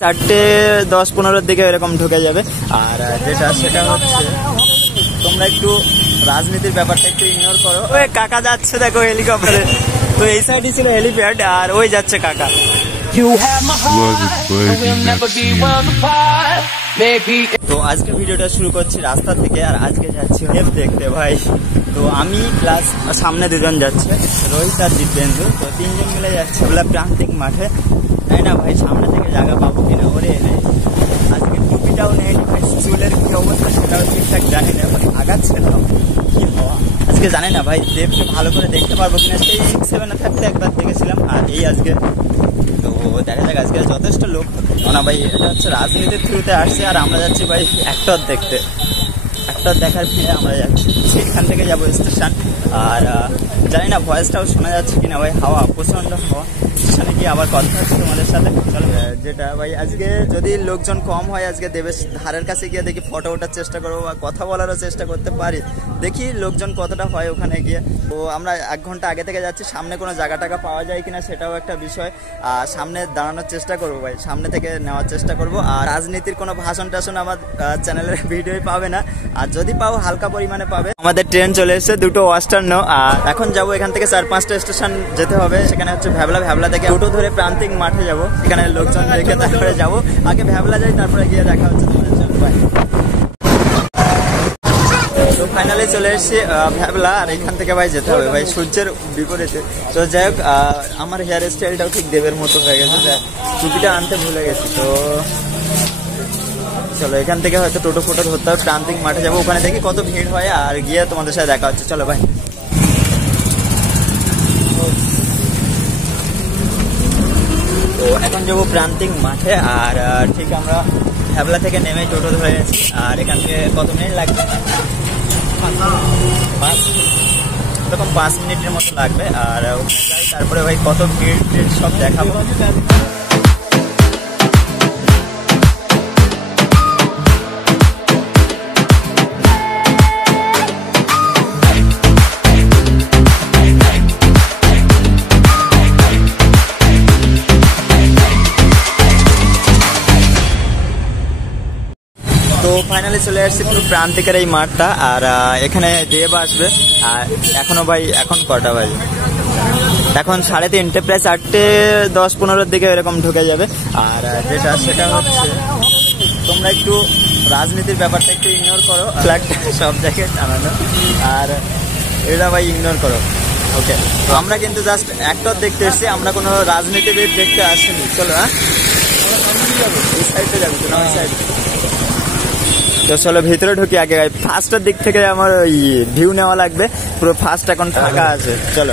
4:10-15 দিকে এরকম ঢুকে যাবে। আর যেটা সেটা হচ্ছে তোমরা একটু রাজনীতির ব্যাপারটা একটু ইগনোর করো। ওই কাকা যাচ্ছে দেখো হেলিকপ্টারে, তো এই সাইডে ছিল হেলিপ্যাড আর ওই যাচ্ছে কাকা। তো আজকে ভিডিওটা শুরু করছি রাস্তা থেকে, আর আজকে যাচ্ছি ওয়েভ দেখতে ভাই। তো আমি প্লাস সামনে দুজন যাচ্ছে, রোহিত আর জিতেন্দ্র, তো তিনজন মিলে যাচ্ছে বলে প্রান্তিক মাঠে। তাই না ভাই, সামনে থেকে জায়গা পাবো কিনা। ওরে আজকে টুপিটাও নেই ভাই, চুলের কি অবস্থা সেটাও ঠিকঠাক জানি না, মানে আগাচ্ছে না কি হওয়া আজকে জানি না ভাই। দেবকে ভালো করে দেখতে পারবো কিনা, সেই 6-7-এ থাকতে একবার দেখেছিলাম, আর এই আজকে তো দেখা যাক। আজকে যথেষ্ট লোক না ভাই, এটা হচ্ছে রাজনীতির থ্রুতে আসছে, আর আমরা যাচ্ছি ভাই অ্যাক্টর দেখতে। অ্যাক্টর দেখার ফিরে আমরা যাচ্ছি, সেখান থেকে যাবো স্টেশন। আর জানি না ভয়েসটাও শোনা যাচ্ছে কিনা ভাই, হাওয়া প্রচণ্ড হাওয়া। স্টেশনে গিয়ে আবার কথা হচ্ছে তোমাদের সাথে। চলো যেটা ভাই, আজকে যদি লোকজন কম হয়, আজকে দেবের ধারের কাছে গিয়ে দেখি ফটো ওঠার চেষ্টা করবো বা কথা বলারও চেষ্টা করতে পারি, দেখি লোকজন কতটা হয় ওখানে গিয়ে। তো আমরা 1 ঘন্টা আগে থেকে যাচ্ছি, সামনে কোনো জায়গা টাকা পাওয়া যায় কিনা সেটাও একটা বিষয়। আর সামনে দাঁড়ানোর চেষ্টা করবো ভাই, সামনে থেকে নেওয়ার চেষ্টা করবো। আর রাজনীতির কোনো ভাষণ টাষণ আমার চ্যানেলের ভিডিওই পাবে না, আর যদি পাও হালকা পরিমাণে পাবে। আমাদের ট্রেন চলে এসেছে, 2টো ওয়েস্টার্ন। আর এখন যাবো এখান থেকে 4-5টা স্টেশন যেতে হবে, সেখানে হচ্ছে ভ্যাবলা থেকে টোটো ধরে প্রান্তিক মাঠে যাবো, সেখানে লোকজন দেখে তারপরে যাবো। আগে ভ্যাবলা যাই, তারপরে গিয়ে দেখা হচ্ছে তোমাদের সাথে ভাই। তো ফাইনালি চলে এসেছি ভ্যাবলা, আর এখান থেকে ভাই যেতে হবে ভাই সূর্যের বিপরীতে। তো যাই হোক, আমার হেয়ার স্টাইলটাও ঠিক দেবের মতো হয়ে গেছে, টুপিটা আনতে ভুলে গেছি। তো চলো এখান থেকে হয়তো টোটো ফোটো ধরতে হবে, প্রান্তিক মাঠে যাবো, ওখানে দেখি কত ভিড় হয়, আর গিয়ে তোমাদের সাথে দেখা হচ্ছে। চলো ভাই। তো এখন যাবো প্রান্তিক মাঠে, আর ঠিক আমরা ভ্যাবলা থেকে নেমে টোটো ধরে গেছি। আর এখান থেকে কত মিনিট লাগবে, এরকম 5 মিনিটের মতো লাগবে। আর ওখানে যাই, তারপরে ভাই কত ভিড় সব দেখাবো। তো ফাইনালি চলে আসছি পুরো প্রান্তিকের এই মাঠটা, আর এখানে দেব আসবে। আর এখনো ভাই, এখন কটা ভাই, এখন 3:30, প্রায় 4:10-15 দিকে এরকম ঢুকে যাবে। আর যেটা সেটা হচ্ছে তোমরা একটু রাজনীতির ব্যাপারটা একটু ইগনোর করো, ফ্ল্যাগটা সব জায়গায় টানানো, আর এটা ভাই ইগনোর করো। ওকে, তো আমরা কিন্তু জাস্ট অ্যাক্টর দেখতে এসেছি, আমরা কোনো রাজনীতিবিদ দেখতে আসিনি। চলো হ্যাঁ, এই সাইডে যাবো তো না, ওই সাইডে। তো চলো ভিতরে ঢুকি আগে। ফার্স্টের দিক থেকে আমার ওই ভিউ নেওয়া লাগবে, পুরো ফার্স্ট এখন ফাঁকা আছে। চলো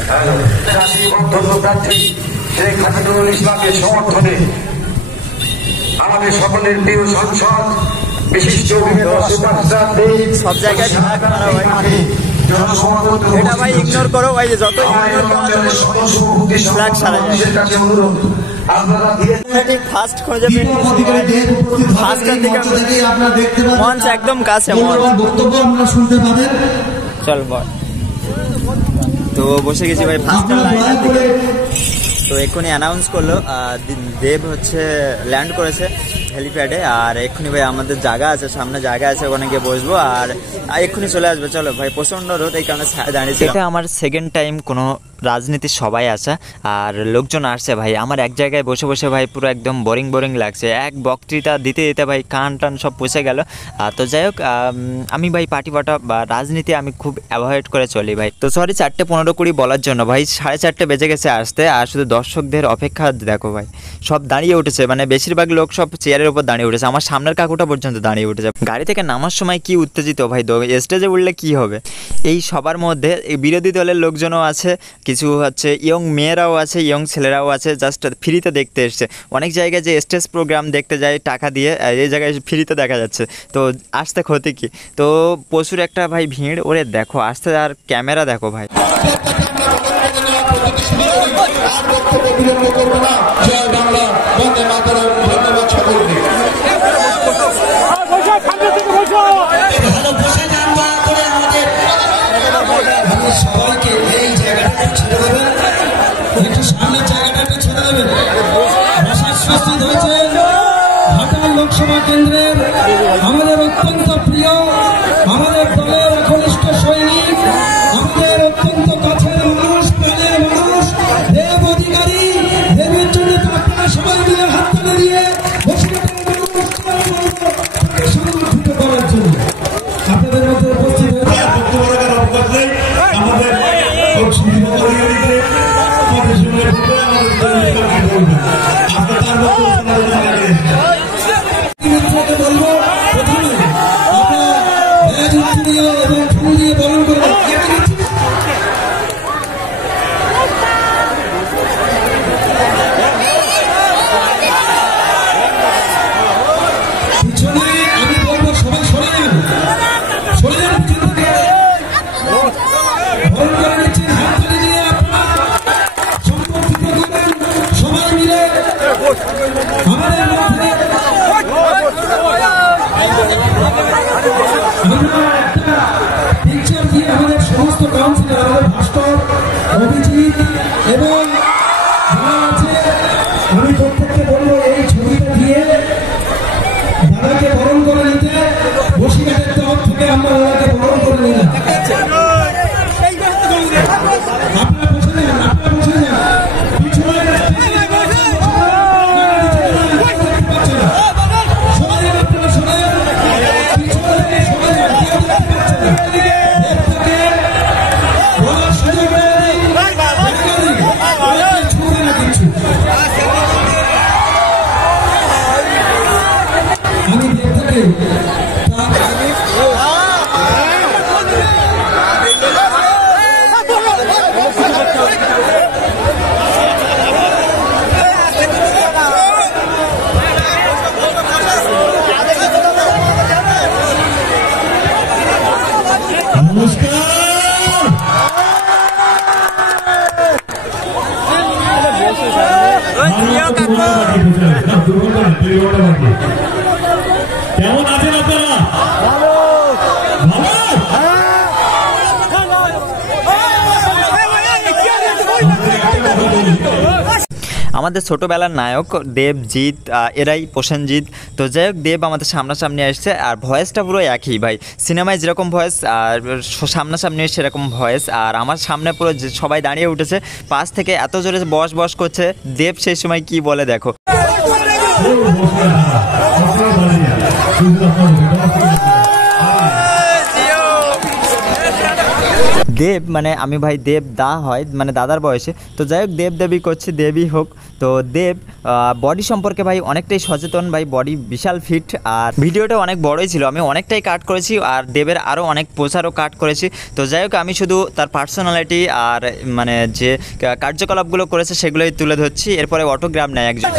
আমাদের সকলের প্রিয় সংসদ বিশিষ্ট সব জায়গায় এটা ভাই ইগনোর করো ভাই, যত ফ্ল্যাগ সারা ফার্স্ট খুঁজে ফার্স্টের দিকে মঞ্চ একদম কাছে, চল বল। তো বসে গেছি ভাই ফার্স্টের লাইনের দিকে। তো এক্ষুনি অ্যানাউন্স করলো দেব হচ্ছে ল্যান্ড করেছে হেলিপ্যাডে, আর এক্ষুনি ভাই আমাদের জায়গা আছে, সামনে জায়গা আছে, ওখানে গিয়ে বসবো, আর এক্ষুনি চলে আসবে। চলো ভাই, প্রচন্ড রোদ, এই কারণে দাঁড়িয়েছি। এটা আমার সেকেন্ড টাইম কোনো রাজনীতির সবাই আসা, আর লোকজন আসছে ভাই। আমার এক জায়গায় বসে বসে ভাই পুরো একদম বোরিং লাগছে, এক বক্তৃতা দিতে দিতে ভাই কান টান সব পুষে গেল। তো যাই হোক, আমি ভাই পার্টি বাটা বা রাজনীতি আমি খুব অ্যাভয়েড করে চলি ভাই। তো সরি 4:15-20 বলার জন্য ভাই, 4:30 বেজে গেছে আসতে, আর শুধু দর্শকদের অপেক্ষা দেখো ভাই, সব দাঁড়িয়ে উঠেছে, মানে বেশিরভাগ লোক সব চেয়ারের উপর দাঁড়িয়ে উঠেছে, আমার সামনের কাকুটা পর্যন্ত দাঁড়িয়ে উঠেছে। গাড়ি থেকে নামার সময় কি উত্তেজিত ভাই, স্টেজে উঠলে কি হবে। এই সবার মধ্যে বিরোধী দলের লোকজনও আছে, কিছু হচ্ছে ইয়ং মেয়েরাও আছে, ইয়ং ছেলেরাও আছে, জাস্ট ফ্রিতে দেখতে এসছে। অনেক জায়গায় যে স্টেজ প্রোগ্রাম দেখতে যায় টাকা দিয়ে, এই জায়গায় ফ্রিতে দেখা যাচ্ছে, তো আসতে ক্ষতি কি। তো প্রচুর একটা ভাই ভিড়, ওরে দেখো আসতে, আর ক্যামেরা দেখো ভাই। সবাইকে এই জায়গাটা ছেড়ে দেবেন, একটু সামনের জায়গাটা একটু ছেড়ে দেবেন। প্রশাসন হয়েছে বিধানসভা কেন্দ্রের আমাদের অত্যন্ত প্রিয়, আমাদের দলের একনিষ্ঠ সৈনিক, আমাদের অত্যন্ত কাছের মানুষ, প্রাণের মানুষ, দেব অধিকারী। দেবের জন্য আপনারা সবাই মিলে হাততালি দিয়ে বসিরহাটের মানুষ তাকে সংগঠিত করার জন্য আপনাদের মধ্যে উপস্থিত হয়েছে। আমাদের বলবো প্রথমে আপনার এবং ফুল দিয়ে বরণ করবেন। পিছনে আমি বলবো সবাই সরে যান, সরে যান পিছন থেকে বরণ করে নিচ্ছেন। হাততালি দিয়ে আপনারা সম্পর্কিত করবেন সবাই মিলে আমাদের মধ্যে। পিকচার দিয়ে আমাদের সমস্ত কাউন্সিলর, আমাদের ভাস্কর, অভিজিৎ এবং যারা আছে, আমি প্রত্যেককে বলবো এই ছবিটা দিয়ে দাদাকে বরণ করে নিতে। বসিরহাটের তরফ থেকে আমরা দাদাকে বরণ করে নিলাম। আপনারা বসে যান, আপনারা বসে যান। পিছনে কেমন আছেন আপনারা? আমাদের ছোটোবেলার নায়ক দেবজিৎ, এরাই প্রসেনজিৎ। তো যাই হোক, দেব আমাদের সামনাসামনি আসছে আর ভয়েসটা পুরো একই ভাই। সিনেমায় যেরকম ভয়েস আর সামনাসামনি সেরকম ভয়েস। আর আমার সামনে পুরো সবাই দাঁড়িয়ে উঠেছে, পাশ থেকে এত জোরে বস করছে। দেব সেই সময় কি বলে দেখো। দেব মানে আমি ভাই দেব দা হয়, মানে দাদার বয়সে। তো যাই হোক, দেব দেবী করছি, দেবই হোক। তো দেব বডি সম্পর্কে ভাই অনেকটাই সচেতন ভাই, বডি বিশাল ফিট। আর ভিডিওটা অনেক বড়ই ছিল, আমি অনেকটাই কাট করেছি আর দেবের আরও অনেক পোস্টারও কাট করেছি। তো যাই হোক, আমি শুধু তার পার্সোনালিটি আর মানে যে কার্যকলাপগুলো করেছে সেগুলোই তুলে ধরছি। এরপরে অটোগ্রাফ নেয় একজন।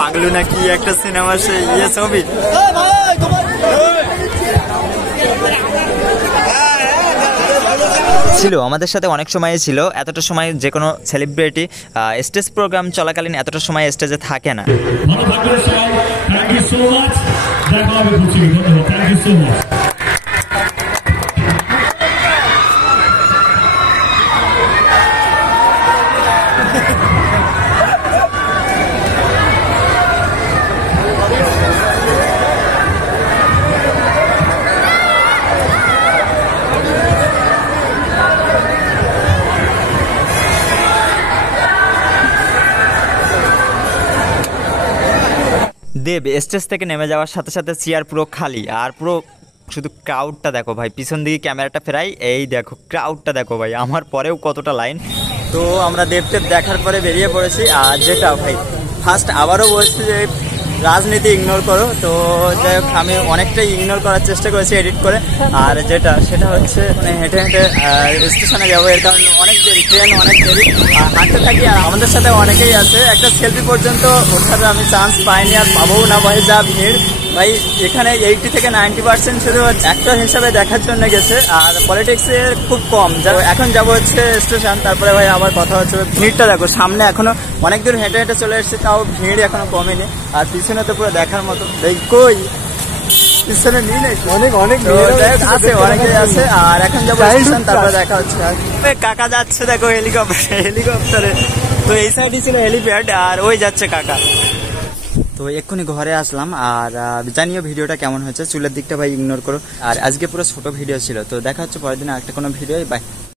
পাগলু না কি একটা সিনেমা, সে ইয়ে ছবি। ছিল আমাদের সাথে অনেক সময় ছিল, এতটা সময় যে কোনো সেলিব্রিটি স্টেজ প্রোগ্রাম চলাকালীন এতটা সময় স্টেজে থাকে না। দেব স্টেজ থেকে নেমে যাওয়ার সাথে সাথে চেয়ার পুরো খালি, আর পুরো শুধু ক্রাউডটা দেখো ভাই। পিছন দিকে ক্যামেরাটা ফেরাই, এই দেখো ক্রাউডটা দেখো ভাই, আমার পরেও কতটা লাইন। তো আমরা দেবদেব দেখার পরে বেরিয়ে পড়েছি। আর যেটা ভাই ফার্স্ট আবারও বলছি যে রাজনীতি ইগনোর করো। তো যাই হোক, আমি অনেকটাই ইগনোর করার চেষ্টা করেছি এডিট করে। আর সেটা হচ্ছে মানে হেঁটে হেঁটে স্টেশনে যাবো, এর কারণে অনেক দেরি, ট্রেন অনেক দেরি, হাঁটতে থাকি। আর আমাদের সাথে অনেকেই আছে, একটা সেলফি পর্যন্ত ওঠার আমি চান্স পাইনি, আর পাবো না ভাই, যা ভিড়। ভাই এখানে 80 থেকে 90% শুধু অ্যাক্টর হিসাবে দেখার জন্য গেছে, আর পলিটিক্সে খুব কম। এখন যাবো হচ্ছে স্টেশন, তারপরে ভাই আবার কথা হচ্ছে। ভিড়টা দেখো, সামনে এখনো অনেক দূর হেঁটে হেঁটে চলে এসেছে, তাও ভিড় এখনো কমেনি। আর পিছনে তো পুরো দেখার মতো, কই পিছনে নিয়ে নেই, অনেক আছে, অনেকেই আছে। আর এখন যাবো স্টেশন, তারপরে দেখা হচ্ছে। কাকা যাচ্ছে দেখো হেলিকপ্টারে। তো এই সাইডে ছিল হেলিপ্যাড, আর ওই যাচ্ছে কাকা। তো এক্ষুনি ঘরে আসলাম, আর জানিও ভিডিওটা কেমন হয়েছে। চুলের দিকটা ভাই ইগনোর করো। আর আজকে পুরো ছোট ভিডিও ছিল। তো দেখা হচ্ছে পরের দিন আরেকটা কোনো ভিডিও। বাই।